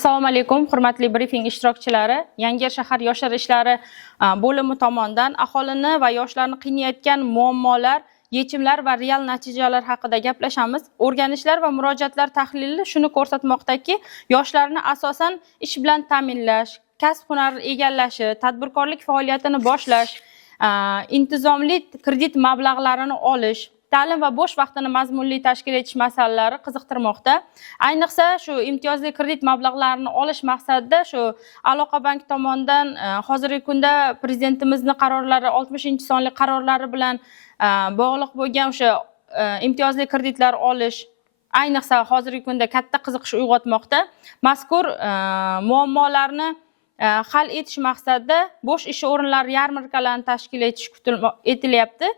Assalomu alaykum, hurmatli brifing ishtirokchilari. Yangiyer shahar yoshlar ishlari bo'limi tomonidan aholini va yoshlarni qiynayotgan muammolar, yechimlar va real natijalar haqida gaplashamiz. O'rganishlar va murojaatlar tahlili shuni ko'rsatmoqdaki, yoshlarni asosan ish bilan ta'minlash, kasb-hunar egallashi, tadbirkorlik faoliyatini boshlash, intizomli kredit mablag'larini olish, ta'lim va bo'sh vaqtini mazmunli tashkil etish masalalari qiziqtirmoqda. Ayniqsa shu imtiyozli kredit mablag'larini olish maqsadida shu Aloqa bank tomonidan hozirgi kunda prezidentimizning qarorlari 60-sonli qarorlari bilan bog'liq bo'lgan o'sha imtiyozli kreditlar olish ayniqsa hozirgi kunda katta qiziqish uyg'otmoqda. Mazkur muammolarni hal etish maqsadida bo'sh ish o'rinlari yarmarkalarini tashkil etilyapti.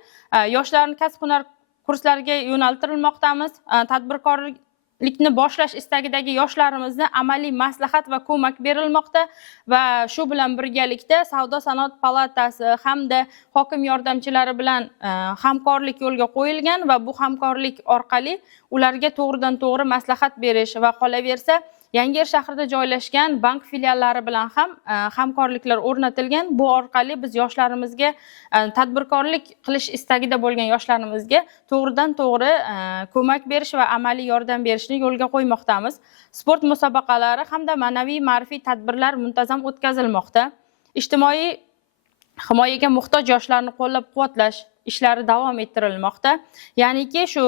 Yoshlarni kasb-hunar kurslariga yo'naltirilmoqdamiz. Tadbirkorlikni boshlash istagidagi yoshlarimizni amaliy maslahat va ko'mak berilmoqda va shu bilan birgalikda Savdo-sanoat palatasi hamda hokim yordamchilari bilan hamkorlik yo'lga qo'yilgan va bu hamkorlik orqali ularga to'g'ridan-to'g'ri maslahat berish va qolaversa Yangiyer shahrida joylashgan bank filiallari bilan ham hamkorliklar o'rnatilgan. Bu orqali biz yoshlarimizga tadbirkorlik qilish istagida bo'lgan yoshlarimizga to'g'ridan-to'g'ri ko'mak berish va amaliy yordam berishni yo'lga qo'ymoqdamiz. Sport musobaqalari hamda ma'naviy ma'rifiy tadbirlar muntazam o'tkazilmoqda. Ijtimoiy himoyaga muhtoj yoshlarni qo'llab-quvvatlash ishlari davom ettirilmoqda. Ya'niki shu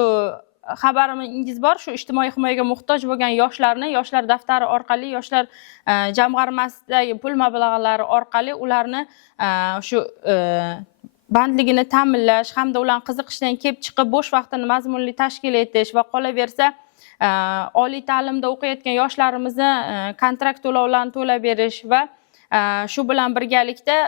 xabaringiz bor, shu ijtimoiy himoyaga muhtoj bo'lgan yoshlarni yoshlar daftari orqali, yoshlar jamg'armasidagi pul mablag'lari orqali ularni shu bandligini ta'minlash hamda ularni qiziqishdan kelib chiqib bo'sh vaqtini mazmunli tashkil etish va qolaversa oliy ta'limda o'qiyotgan yoshlarimizni kontrakt to'lovlarini to'lab berish va shu bilan birgalikda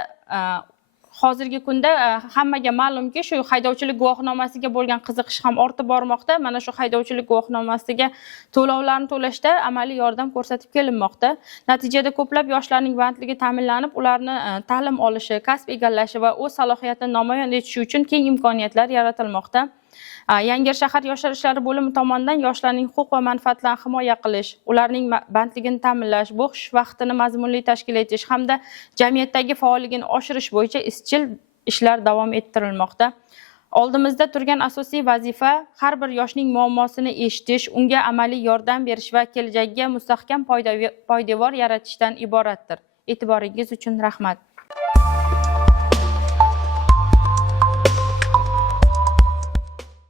hozirgi kunda hammaga ma'lumki, shu haydovchilik guvohnomasiga bo'lgan qiziqish ham ortib bormoqda. Mana shu haydovchilik guvohnomasiga to'lovlarni to'lashda amaliy yordam ko'rsatib kelinmoqda. Natijada ko'plab yoshlarning bandligi ta'minlanib, ularni ta'lim olishi, kasb egallashi va o'z salohiyatini namoyon etishi uchun keng imkoniyatlar yaratilmoqda. Yangiyer shahar yoshlar ishlari bo'limi tomonidan yoshlarning huquq va manfaatlarini himoya qilish, ularning bandligini ta'minlash, bo'sh vaqtini mazmunli tashkil etish hamda jamiyatdagi faolligini oshirish bo'yicha izchil ishlar davom ettirilmoqda. Oldimizda turgan asosiy vazifa har bir yoshning muammosini eshitish, unga amaliy yordam berish va kelajagiga mustahkam poydevor yaratishdan iboratdir. E'tiboringiz uchun rahmat.